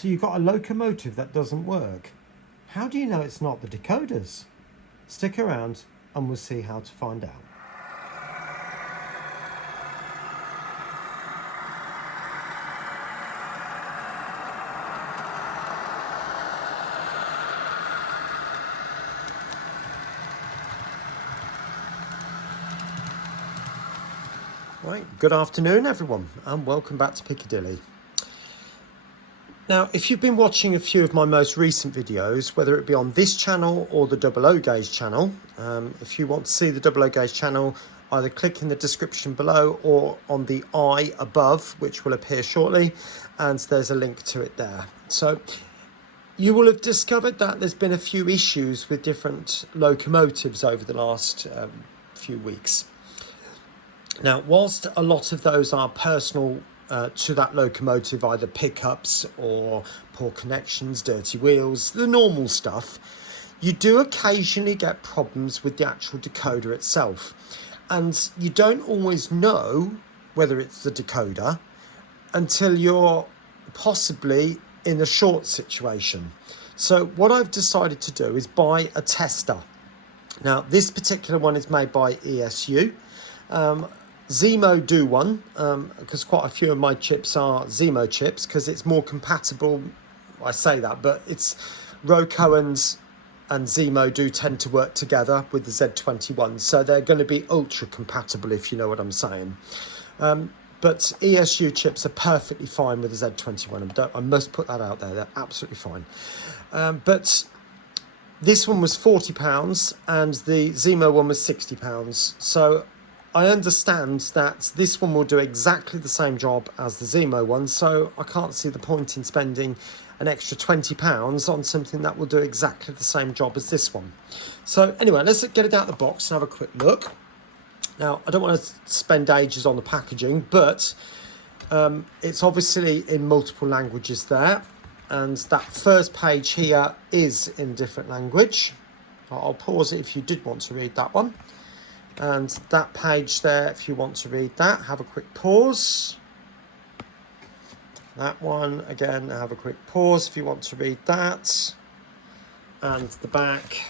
So you've got a locomotive that doesn't work. How do you know it's not the decoders? Stick around and we'll see how to find out. Right, good afternoon everyone and welcome back to Piccadilly. Now, if you've been watching a few of my most recent videos, whether it be on this channel or the 00 gauge channel, if you want to see the 00 gauge channel, either click in the description below or on the I above, which will appear shortly, and there's a link to it there. So you will have discovered that there's been a few issues with different locomotives over the last few weeks. Now, whilst a lot of those are personal to that locomotive, either pickups or poor connections, dirty wheels, the normal stuff, you do occasionally get problems with the actual decoder itself. And you don't always know whether it's the decoder until you're possibly in a short situation. So what I've decided to do is buy a tester. Now, this particular one is made by ESU. Zemo do one because quite a few of my chips are Zemo chips because it's more compatible. I say that, but it's Roco and Zemo do tend to work together with the Z21, so they're going to be ultra compatible, if you know what I'm saying. But ESU chips are perfectly fine with the Z21. I must put that out there. They're absolutely fine. But this one was £40 and the Zemo one was £60. So I understand that this one will do exactly the same job as the Zemo one, so I can't see the point in spending an extra £20 on something that will do exactly the same job as this one. So anyway, let's get it out of the box and have a quick look. Now, I don't want to spend ages on the packaging, but it's obviously in multiple languages there, and that first page here is in different language. I'll pause it if you did want to read that one. And that page there, if you want to read that, have a quick pause. That one, again, have a quick pause if you want to read that. And the back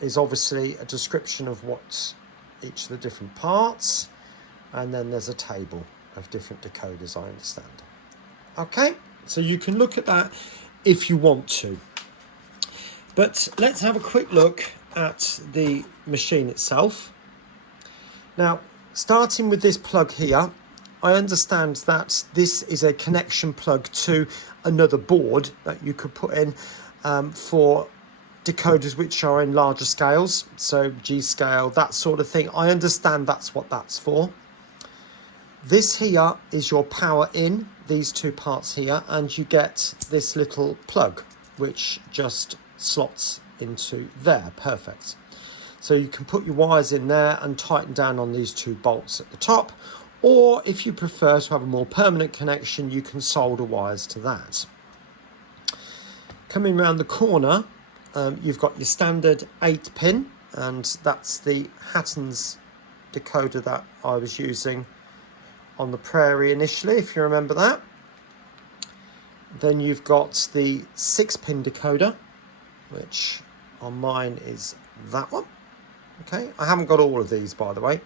is obviously a description of what each of the different parts. And then there's a table of different decoders, I understand. Okay, so you can look at that if you want to. But let's have a quick look at the machine itself. Now, starting with this plug here, I understand that this is a connection plug to another board that you could put in for decoders which are in larger scales, so G scale, that sort of thing. I understand that's what that's for. This here is your power in, these two parts here, and you get this little plug which just slots into there. Perfect. So you can put your wires in there and tighten down on these two bolts at the top, or if you prefer to have a more permanent connection, you can solder wires to that. Coming around the corner, you've got your standard 8-pin, and that's the Hatton's decoder that I was using on the Prairie initially, if you remember that. Then you've got the 6-pin decoder, which on mine is that one. Okay, I haven't got all of these, by the way.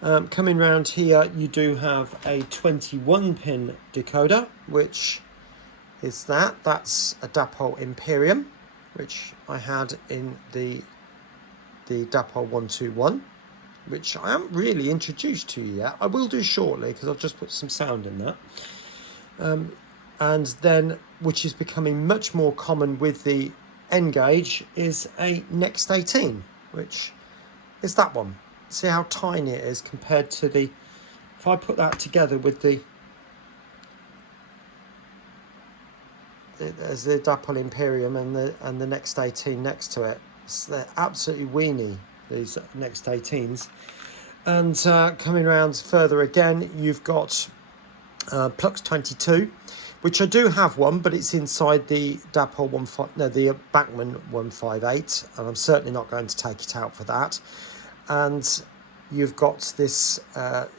Coming round here, you do have a 21-pin decoder, which is that's a Dapol Imperium, which I had in the Dapol 121, which I haven't really introduced to you yet. I will do shortly because I've just put some sound in that. And then, which is becoming much more common with the N gauge, is a Next 18, which is that one. See how tiny it is compared to the, if I put that together with there's the Dapol Imperium and the Next 18 next to it. So they're absolutely weeny, these Next 18s. And coming around further again, you've got Plux 22, which I do have one, but it's inside the Dapol the Bachmann 158, and I'm certainly not going to take it out for that. And you've got this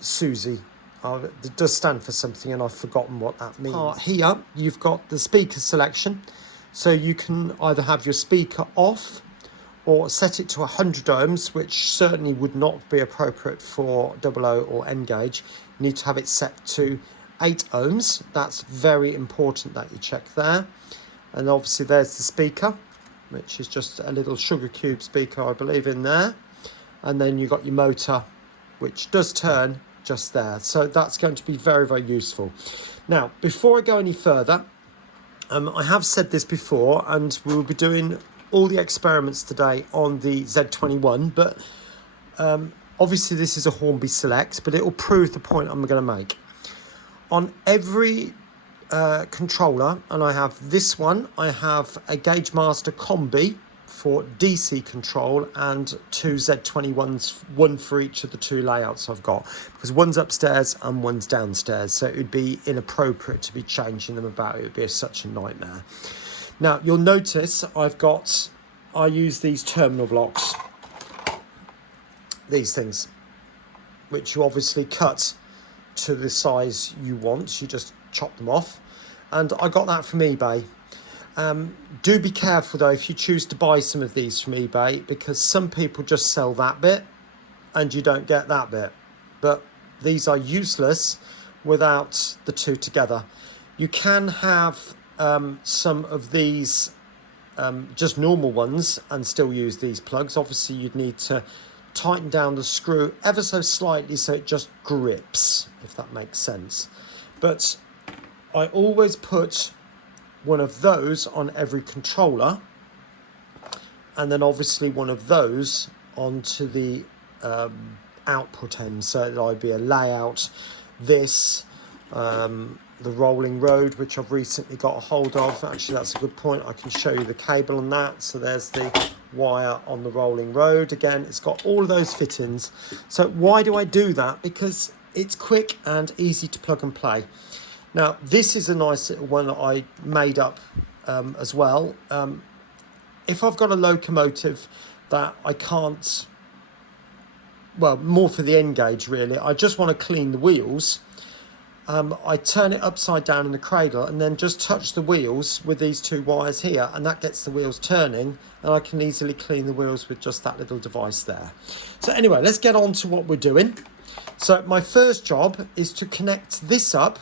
Susie It does stand for something and I've forgotten what that means. Here you've got the speaker selection, so you can either have your speaker off or set it to 100 ohms, which certainly would not be appropriate for 00 or N gauge. You need to have it set to 8 ohms. That's very important that you check there. And obviously there's the speaker, which is just a little sugar cube speaker, I believe, in there. And then you've got your motor, which does turn just there. So that's going to be very, very useful. Now, before I go any further, I have said this before, and we will be doing all the experiments today on the Z21, but obviously this is a Hornby Select, but it will prove the point I'm going to make. On every controller, and I have this one, I have a Gauge Master Combi for DC control and two Z21s, one for each of the two layouts I've got, because one's upstairs and one's downstairs, so it would be inappropriate to be changing them about. It would be such a nightmare. Now you'll notice I use these terminal blocks, these things, which you obviously cut to the size you want. You just chop them off, and I got that from eBay. Do be careful though if you choose to buy some of these from eBay, because some people just sell that bit and you don't get that bit, but these are useless without the two together. You can have some of these just normal ones and still use these plugs. Obviously you'd need to tighten down the screw ever so slightly so it just grips, if that makes sense. But I always put one of those on every controller, and then obviously one of those onto the output end, so that I'd be a layout, this, the rolling road, which I've recently got a hold of. Actually, that's a good point. I can show you the cable on that. So there's the wire on the rolling road. Again, it's got all of those fittings. So why do I do that? Because it's quick and easy to plug and play. Now, this is a nice little one that I made up as well. If I've got a locomotive that I can't, well, more for the N gauge really, I just want to clean the wheels, I turn it upside down in the cradle and then just touch the wheels with these two wires here, and that gets the wheels turning, and I can easily clean the wheels with just that little device there. So anyway, let's get on to what we're doing. So my first job is to connect this up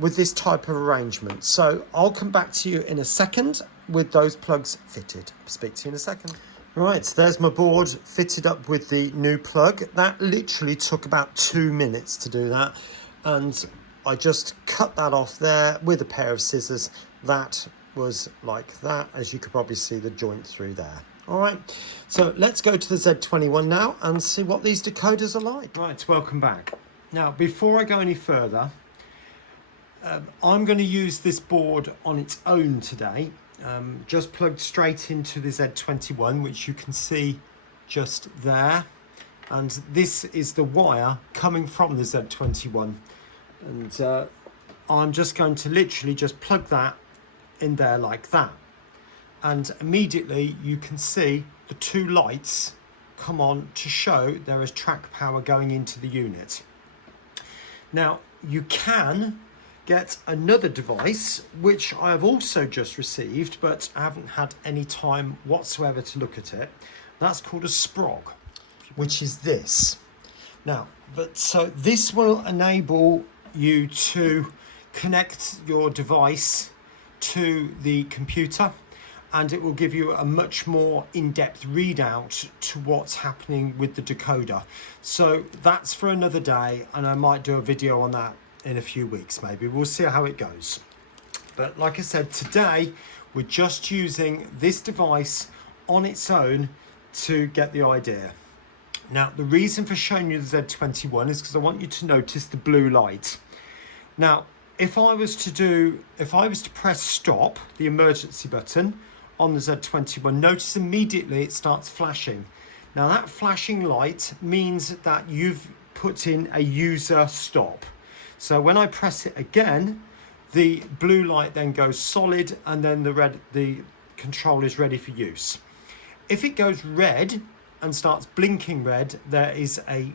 with this type of arrangement. So I'll come back to you in a second with those plugs fitted. Speak to you in a second. Right, so there's my board fitted up with the new plug. That literally took about 2 minutes to do that, and I just cut that off there with a pair of scissors. That was like that, as you could probably see the joint through there. All right, so let's go to the Z21 now and see what these decoders are like. Right, welcome back. Now, before I go any further, I'm going to use this board on its own today, just plugged straight into the Z21, which you can see just there. And this is the wire coming from the Z21. And I'm just going to literally just plug that in there like that. And immediately you can see the two lights come on to show there is track power going into the unit. Now, you can get another device, which I have also just received, but I haven't had any time whatsoever to look at it. That's called a sprog, which is this. Now, so this will enable you to connect your device to the computer, and it will give you a much more in-depth readout to what's happening with the decoder. So that's for another day, and I might do a video on that in a few weeks maybe. We'll see how it goes. But like I said, today we're just using this device on its own to get the idea. Now, the reason for showing you the Z21 is because I want you to notice the blue light. Now, if I was to press stop, the emergency button on the Z21, notice immediately it starts flashing. Now, that flashing light means that you've put in a user stop. So when I press it again, the blue light then goes solid, and then the control is ready for use. If it goes red and starts blinking red, there is a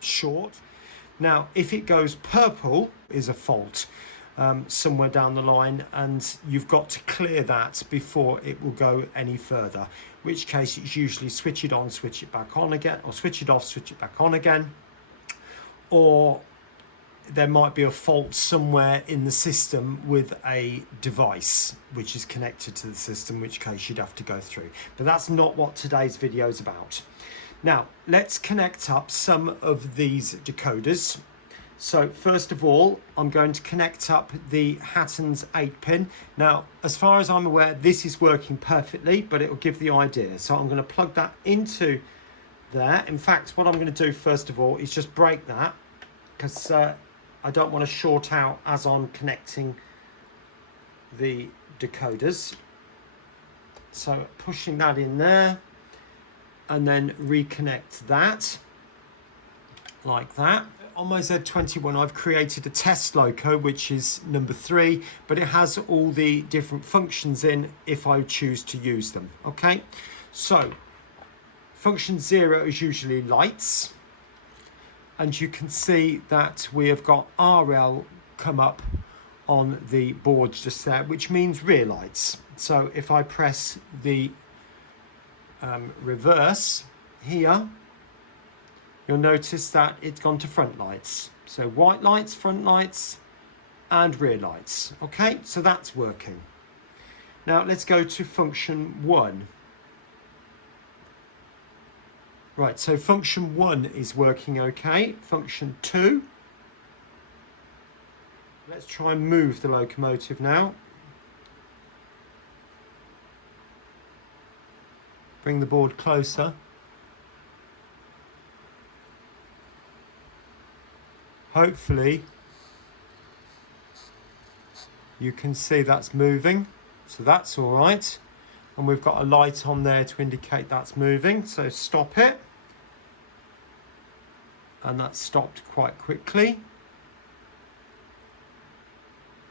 short. Now, if it goes purple, is a fault somewhere down the line, and you've got to clear that before it will go any further. In which case, it's usually switch it on, switch it back on again, or switch it off, switch it back on again. Or there might be a fault somewhere in the system with a device which is connected to the system, in which case you'd have to go through. But that's not what today's video is about. Now, let's connect up some of these decoders. So first of all, I'm going to connect up the Hatton's 8-pin. Now, as far as I'm aware, this is working perfectly, but it will give the idea. So I'm going to plug that into there. In fact, what I'm going to do first of all is just break that, because I don't want to short out as I'm connecting the decoders. So pushing that in there, and then reconnect that like that. On my Z21, I've created a test loco, which is number 3, but it has all the different functions in if I choose to use them. Okay, so function 0 is usually lights, and you can see that we have got RL come up on the board just there, which means rear lights. So if I press the reverse here, you'll notice that it's gone to front lights. So white lights, front lights, and rear lights. Okay, so that's working. Now let's go to function 1. Right, so function 1 is working okay. Function 2. Let's try and move the locomotive now. Bring the board closer. Hopefully you can see that's moving, so that's all right. And we've got a light on there to indicate that's moving, so stop it. And that stopped quite quickly.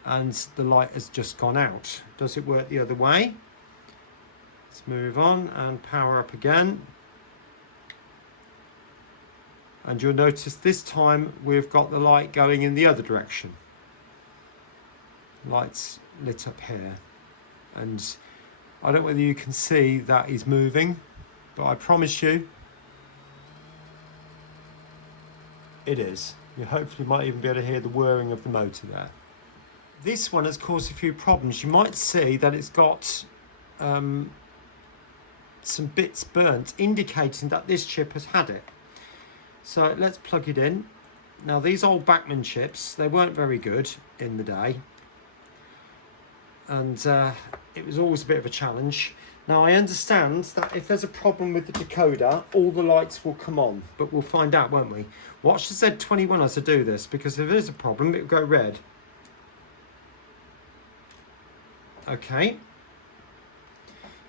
And the light has just gone out. Does it work the other way? Let's move on and power up again. And you'll notice this time we've got the light going in the other direction. Lights lit up here. And I don't know whether you can see that is moving, but I promise you it is. You hopefully might even be able to hear the whirring of the motor there. This one has caused a few problems. You might see that it's got some bits burnt, indicating that this chip has had it. So let's plug it in. Now these old Bachmann chips, they weren't very good in the day, and it was always a bit of a challenge. Now I understand that if there's a problem with the decoder, all the lights will come on, but we'll find out, won't we? Watch the Z21 as I do this, because if there's a problem, it will go red. Okay.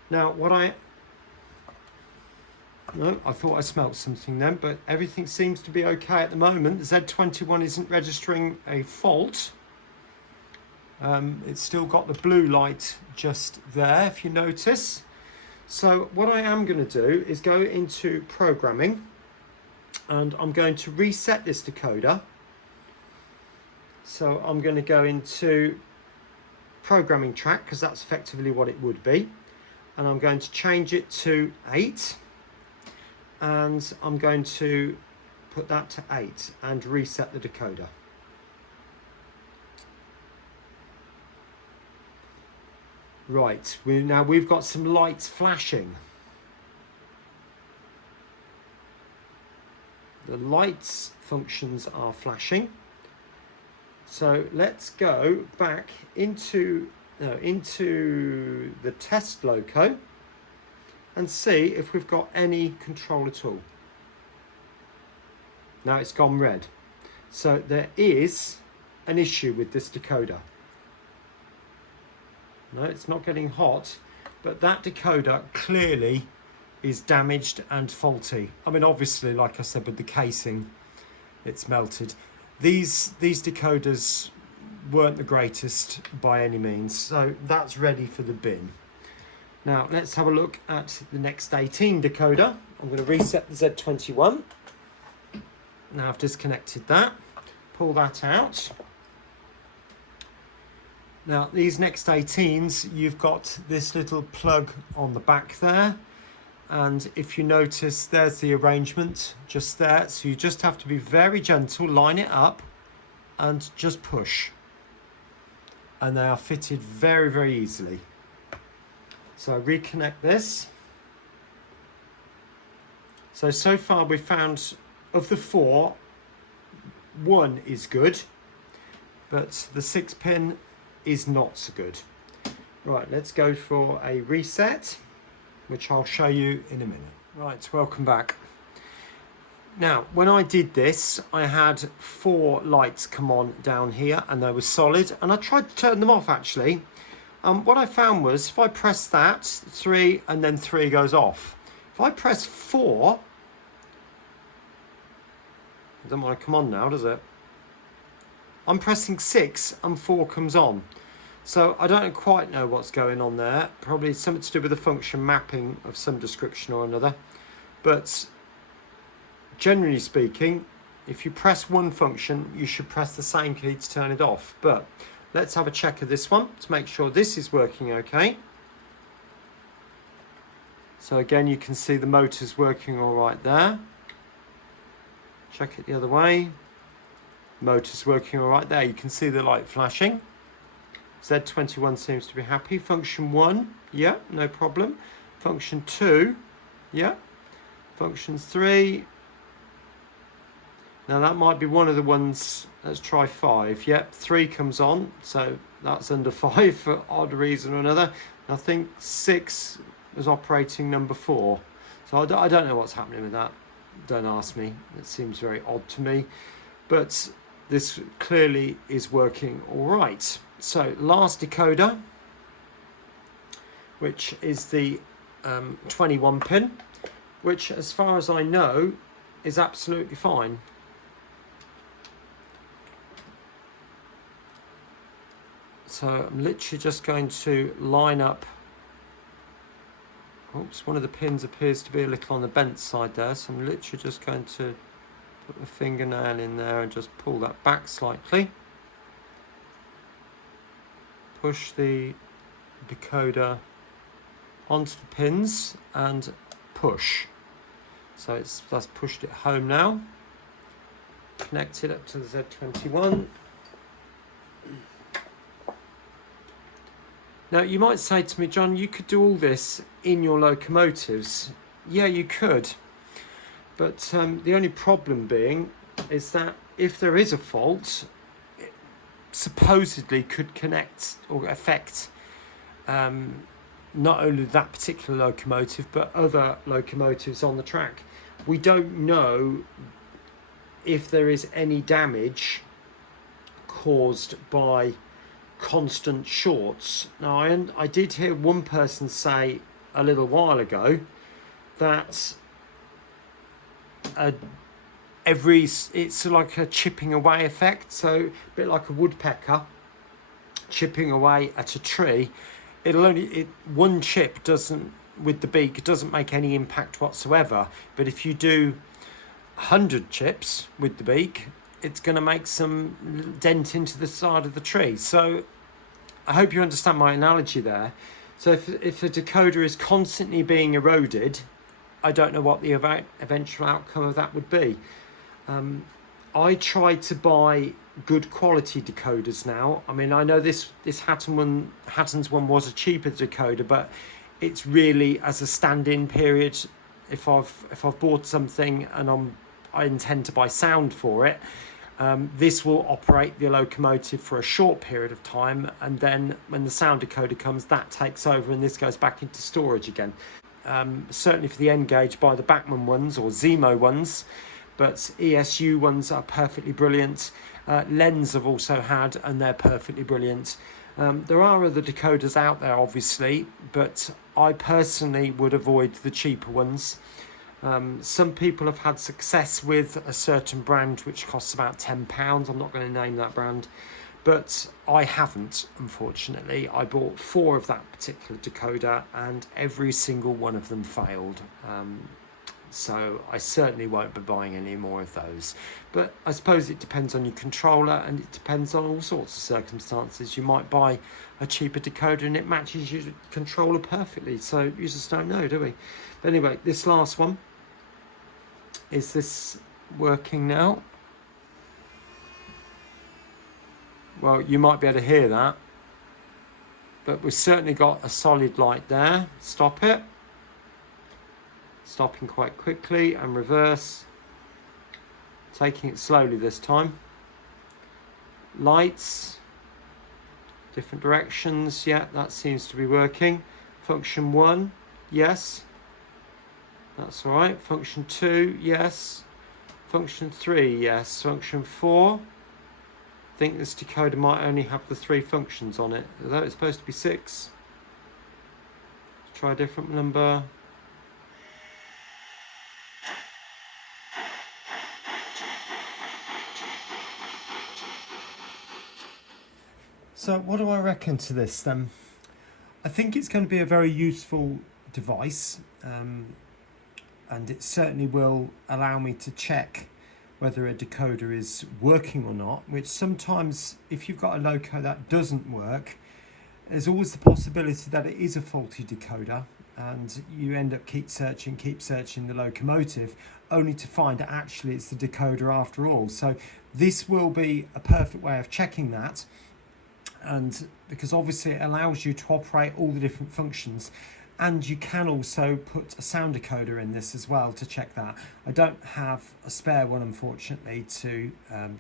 Now no, I thought I smelt something then, but everything seems to be okay at the moment. The Z21 isn't registering a fault. It's still got the blue light just there, if you notice. So what I am going to do is go into programming, and I'm going to reset this decoder. So I'm going to go into programming track, because that's effectively what it would be. And I'm going to change it to 8. And I'm going to put that to 8 and reset the decoder. Right, now we've got some lights flashing. The lights functions are flashing. So let's go back into the test loco and see if we've got any control at all. Now it's gone red. So there is an issue with this decoder. No, it's not getting hot, but that decoder clearly is damaged and faulty. I mean, obviously, like I said, with the casing, it's melted. These decoders weren't the greatest by any means, so that's ready for the bin. Now let's have a look at the next 18 decoder. I'm going to reset the Z21. Now I've disconnected that. pull that out. Now these next 18s, you've got this little plug on the back there, and if you notice, there's the arrangement just there. So you just have to be very gentle, line it up and just push, and they are fitted very, very easily. So reconnect this. So far we've found, of the 4, 1 is good, but the 6 pin is not so good. Right, let's go for a reset, which I'll show you in a minute. Right, welcome back. Now, when I did this, I had 4 lights come on down here and they were solid, and I tried to turn them off actually. What I found was if I press that, 3, and then 3 goes off. If I press 4, it doesn't want to come on now, does it? I'm pressing 6 and 4 comes on. So I don't quite know what's going on there. Probably something to do with the function mapping of some description or another. But generally speaking, if you press one function, you should press the same key to turn it off. But let's have a check of this one to make sure this is working okay. So again, you can see the motor's working all right there. Check it the other way. Motor's working all right there. You can see the light flashing. Z21 seems to be happy. Function 1, yeah, no problem. Function 2, yeah. Function 3. Now that might be one of the ones. Let's try 5. Yep, 3 comes on, so that's under 5 for odd reason or another. I think 6 was operating number 4. So I don't know what's happening with that. Don't ask me. It seems very odd to me. But this clearly is working all right. So last decoder, which is the 21 pin, which as far as I know is absolutely fine. So I'm literally just going to line up. Oops, one of the pins appears to be a little on the bent side there, so I'm literally just going to put the fingernail in there and just pull that back slightly. Push the decoder onto the pins and push. So that's pushed it home now. Connect it up to the Z21. Now you might say to me, John, you could do all this in your locomotives. Yeah, you could. But the only problem being is that if there is a fault, it supposedly could connect or affect not only that particular locomotive, but other locomotives on the track. We don't know if there is any damage caused by constant shorts. Now, I did hear one person say a little while ago that it's like a chipping away effect, so a bit like a woodpecker chipping away at a tree. One chip doesn't, with the beak, it doesn't make any impact whatsoever, but if you do 100 chips with the beak, it's going to make some dent into the side of the tree. So I hope you understand my analogy there. So if a decoder is constantly being eroded, I don't know what the eventual outcome of that would be. I try to buy good quality decoders now. I mean, I know this Hatton's one was a cheaper decoder, but it's really as a stand-in period. If I've bought something and I intend to buy sound for it, this will operate the locomotive for a short period of time, and then when the sound decoder comes, that takes over and this goes back into storage again. Certainly for the N gauge, buy the Bachmann ones or Zemo ones, but ESU ones are perfectly brilliant. Lens have also had, and they're perfectly brilliant. There are other decoders out there, obviously, but I personally would avoid the cheaper ones. Some people have had success with a certain brand which costs about £10. I'm not going to name that brand, but I haven't, unfortunately. I bought 4 of that particular decoder and every single one of them failed. so I certainly won't be buying any more of those. But I suppose it depends on your controller, and it depends on all sorts of circumstances. You might buy a cheaper decoder and it matches your controller perfectly, so you just don't know, do we? But anyway, this last one, is this working now? Well, you might be able to hear that, but we've certainly got a solid light there. Stop it. Stopping quite quickly, and reverse. Taking it slowly this time. Lights, different directions. Yeah, that seems to be working. Function 1, yes. That's all right. Function 2, yes. Function 3, yes. Function 4. I think this decoder might only have the 3 functions on it, although it's supposed to be 6. Let's try a different number. So what do I reckon to this then? I think it's going to be a very useful device, and it certainly will allow me to check whether a decoder is working or not, which sometimes if you've got a loco that doesn't work, there's always the possibility that it is a faulty decoder, and you end up keep searching the locomotive, only to find that actually it's the decoder after all. So this will be a perfect way of checking that, and because obviously it allows you to operate all the different functions, and you can also put a sound decoder in this as well to check that. I don't have a spare one, unfortunately, to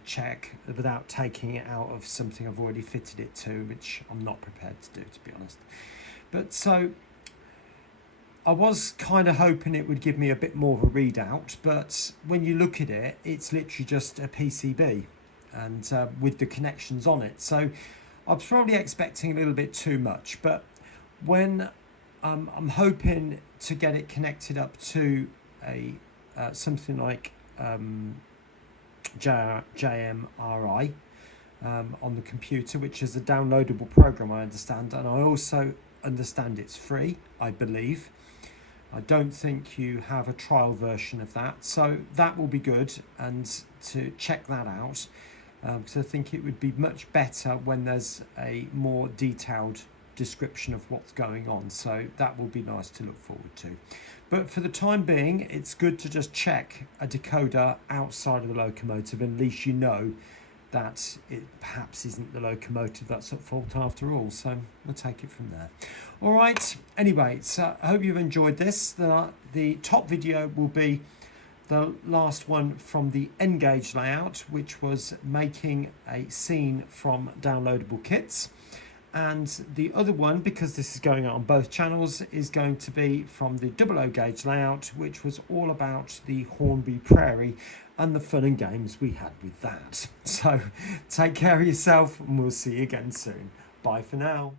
check without taking it out of something I've already fitted it to, which I'm not prepared to do, to be honest. But so I was kind of hoping it would give me a bit more of a readout, but when you look at it, it's literally just a PCB and with the connections on it. So I was probably expecting a little bit too much, but when I'm hoping to get it connected up to a something like JMRI on the computer, which is a downloadable program, I understand, and I also understand it's free, I believe. I don't think you have a trial version of that, so that will be good, and to check that out, because I think it would be much better when there's a more detailed description of what's going on, so that will be nice to look forward to. But for the time being, it's good to just check a decoder outside of the locomotive, and at least you know that it perhaps isn't the locomotive that's at fault after all. So we'll take it from there. All right, anyway, so I hope you've enjoyed this. The top video will be the last one from the N-gauge layout, which was making a scene from downloadable kits. And the other one, because this is going out on both channels, is going to be from the 00 gauge layout, which was all about the Hornby Prairie and the fun and games we had with that. So take care of yourself, and we'll see you again soon. Bye for now.